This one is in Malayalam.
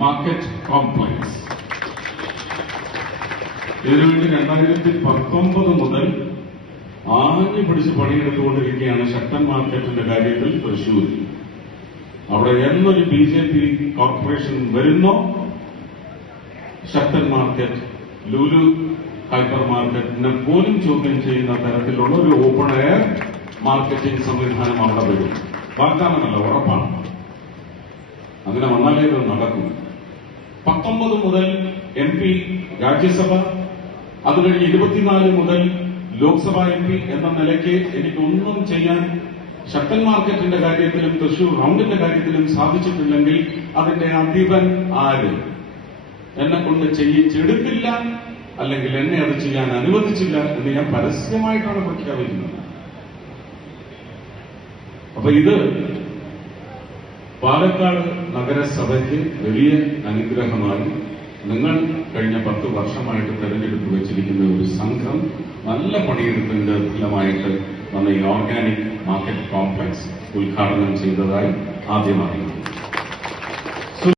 Market complex. ഇതിനുവേണ്ടി 2019 മുതൽ ആഞ്ഞു പിടിച്ച് പണിയെടുത്തുകൊണ്ടിരിക്കുകയാണ് ശക്തൻ മാർക്കറ്റിന്റെ കാര്യത്തിൽ തൃശ്ശൂരിൽ. അവിടെ എന്നൊരു BJP കോർപ്പറേഷൻ വരുന്നോ ശക്തൻ മാർക്കറ്റ്, ലുലു ഹൈപ്പർ മാർക്കറ്റിനെ പോലും ചോദ്യം ചെയ്യുന്ന തരത്തിലുള്ള ഒരു ഓപ്പൺ എയർ മാർക്കറ്റിംഗ് സംവിധാനം അവിടെ വരും. വാഗ്ദാനമല്ല, ഉറപ്പാണ്. അങ്ങനെ വന്നാലേ ഇത് നടക്കും. 19 മുതൽ MP രാജ്യസഭ, അതുകഴിഞ്ഞ് 24 മുതൽ ലോക്സഭാ MP എന്ന നിലയ്ക്ക് എനിക്കൊന്നും ചെയ്യാൻ ശക്തൻ മാർക്കറ്റിന്റെ കാര്യത്തിലും തൃശൂർ റൗണ്ടിന്റെ കാര്യത്തിലും സാധിച്ചിട്ടില്ലെങ്കിൽ അതിന്റെ അധിപൻ ആര്? എന്നെ കൊണ്ട് ചെയ്യിച്ചെടുക്കില്ല, അല്ലെങ്കിൽ എന്നെ അത് ചെയ്യാൻ അനുവദിച്ചില്ല എന്ന് ഞാൻ പരസ്യമായിട്ടാണ് പ്രഖ്യാപിക്കുന്നത്. അപ്പൊ ഇത് പാലക്കാട് നഗരസഭയ്ക്ക് വലിയ അനുഗ്രഹമായി നിങ്ങൾ കഴിഞ്ഞ 10 വർഷമായിട്ട് തെരഞ്ഞെടുപ്പ് വെച്ചിരിക്കുന്ന ഒരു സംഘം നല്ല പണിയെടുപ്പിന്റെ ഫലമായിട്ട് വന്ന ഈ ഓർഗാനിക് മാർക്കറ്റ് കോംപ്ലക്സ് ഉദ്ഘാടനം ചെയ്തതായി ആദ്യം അറിയുന്നു.